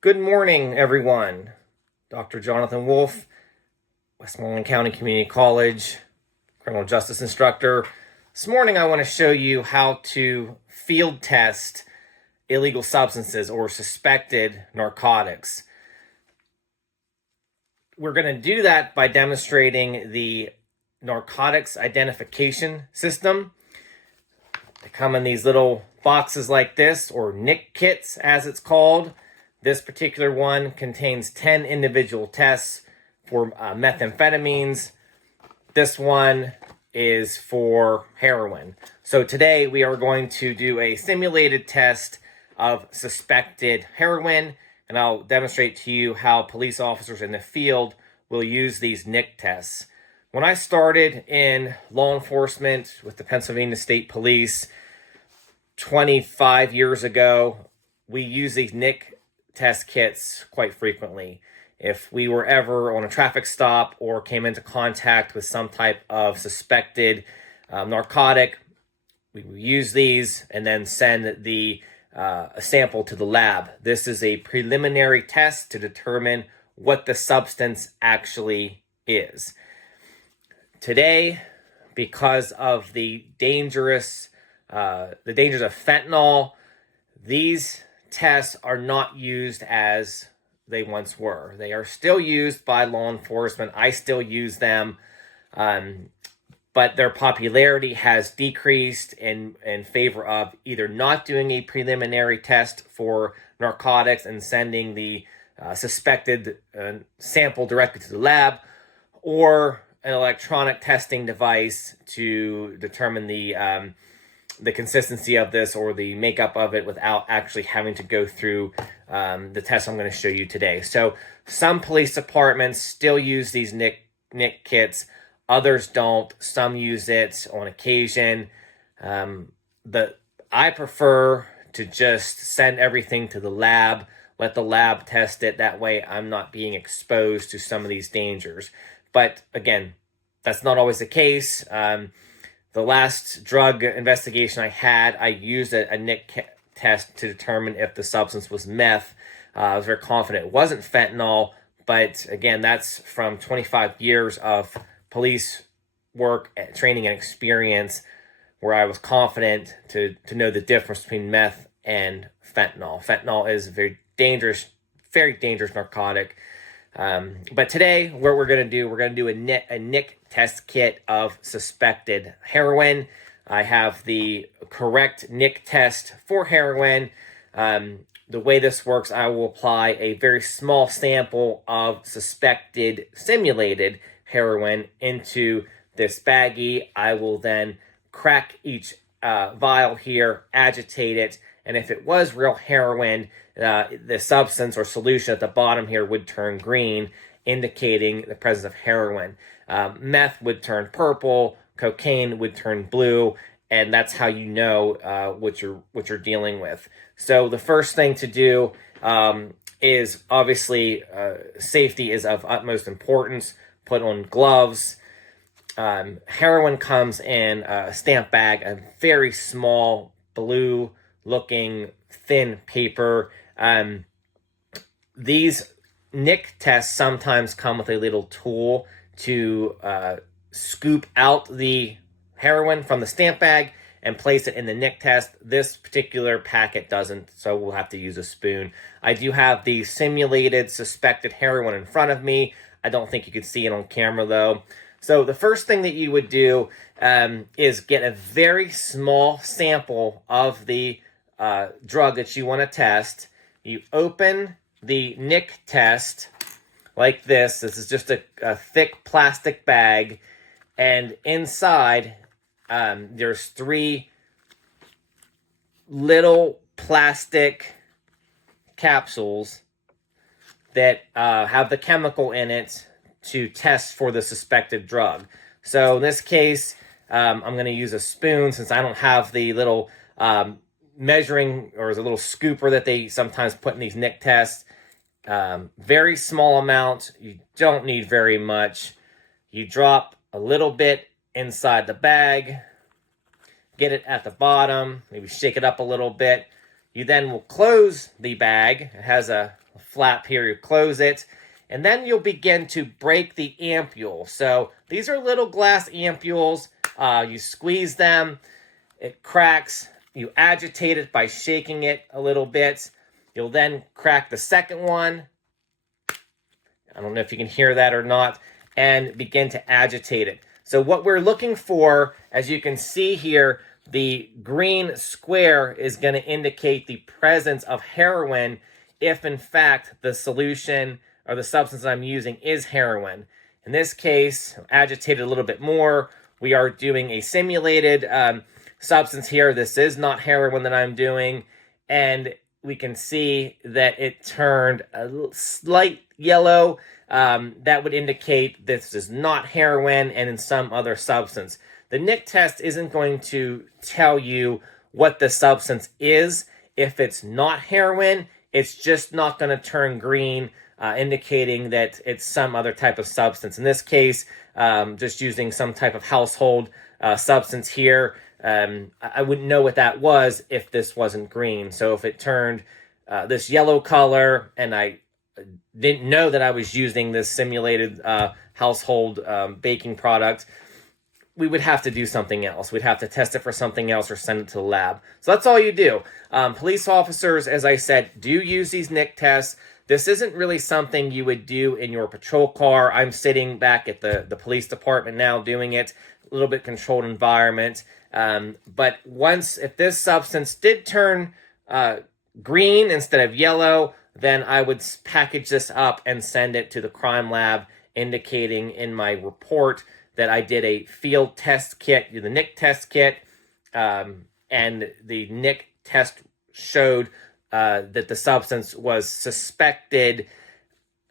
Good morning, everyone. Dr. Jonathan Wolf, Westmoreland County Community College, criminal justice instructor. This morning, I want to show you how to field test illegal substances or suspected narcotics. We're going to do that by demonstrating the narcotics identification system. They come in these little boxes like this, or NIC kits as it's called. This particular one contains 10 individual tests for methamphetamines. This one is for heroin. So today we are going to do a simulated test of suspected heroin, and I'll demonstrate to you how police officers in the field will use these NIC tests. When I started in law enforcement with the Pennsylvania State Police 25 years ago, we used these NIC test kits quite frequently. If we were ever on a traffic stop or came into contact with some type of suspected narcotic, we would use these and then send a sample to the lab. This is a preliminary test to determine what the substance actually is. Today, because of the dangers of fentanyl, these tests are not used as they once were. They are still used by law enforcement. I still use them, but their popularity has decreased in favor of either not doing a preliminary test for narcotics and sending the suspected sample directly to the lab, or an electronic testing device to determine the consistency of this or the makeup of it without actually having to go through the test I'm going to show you today. So some police departments still use these NIC kits. Others don't. Some use it on occasion. I prefer to just send everything to the lab, let the lab test it. That way I'm not being exposed to some of these dangers. But again, that's not always the case. The last drug investigation I had, I used a NIC test to determine if the substance was meth. I was very confident it wasn't fentanyl, but again, that's from 25 years of police work, training, and experience, where I was confident to know the difference between meth and fentanyl. Fentanyl is a very dangerous narcotic. But today, what we're going to do a NIC test kit of suspected heroin. I have the correct NIC test for heroin. The way this works, I will apply a very small sample of suspected simulated heroin into this baggie. I will then crack each vial here, agitate it, and if it was real heroin, the substance or solution at the bottom here would turn green, indicating the presence of heroin. Meth would turn purple, cocaine would turn blue, and that's how you know what you're dealing with. So the first thing to do is obviously safety is of utmost importance. Put on gloves. Heroin comes in a stamp bag, a very small blue-looking thin paper. These NIC tests sometimes come with a little tool to scoop out the heroin from the stamp bag and place it in the NIC test. This particular packet doesn't, so we'll have to use a spoon. I do have the simulated suspected heroin in front of me. I don't think you could see it on camera though. So the first thing that you would do is get a very small sample of the drug that you want to test. You open the NIC test like this. This is just a thick plastic bag, and inside there's 3 little plastic capsules that have the chemical in it to test for the suspected drug. So in this case, I'm going to use a spoon since I don't have the little measuring, or is a little scooper that they sometimes put in these NIC tests. Very small amount. You don't need very much. You drop a little bit inside the bag, get it at the bottom, maybe shake it up a little bit. You then will close the bag. It has a flap here, you close it, and then you'll begin to break the ampule. So these are little glass ampules. You squeeze them, it cracks. You agitate it by shaking it a little bit. You'll then crack the second one. I don't know if you can hear that or not, and begin to agitate it. So what we're looking for, as you can see here, the green square is going to indicate the presence of heroin if, in fact, the solution or the substance I'm using is heroin. In this case, agitate it a little bit more. We are doing a simulated substance here. This is not heroin that I'm doing, and we can see that it turned a slight yellow. That would indicate this is not heroin and in some other substance. The NIC test isn't going to tell you what the substance is. If it's not heroin, it's just not going to turn green, indicating that it's some other type of substance. In this case, just using some type of household substance here. I wouldn't know what that was if this wasn't green. So if it turned this yellow color and I didn't know that I was using this simulated household baking product, we would have to do something else. We'd have to test it for something else or send it to the lab. So that's all you do. Police officers, as I said, do use these NIC tests. This isn't really something you would do in your patrol car. I'm sitting back at the police department now doing it, a little bit controlled environment. But if this substance did turn green instead of yellow, then I would package this up and send it to the crime lab, indicating in my report that I did a field test kit, the NIC test kit, and the NIC test showed that the substance was suspected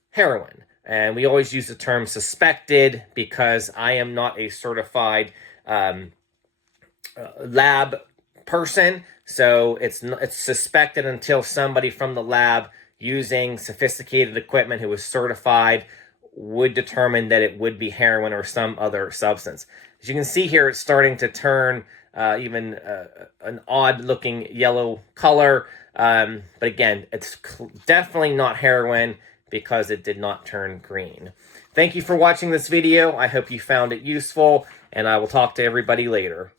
heroin. And we always use the term suspected because I am not a certified lab person. So it's suspected until somebody from the lab using sophisticated equipment who was certified would determine that it would be heroin or some other substance. As you can see here, it's starting to turn even an odd-looking yellow color. But again, it's definitely not heroin because it did not turn green. Thank you for watching this video. I hope you found it useful, and I will talk to everybody later.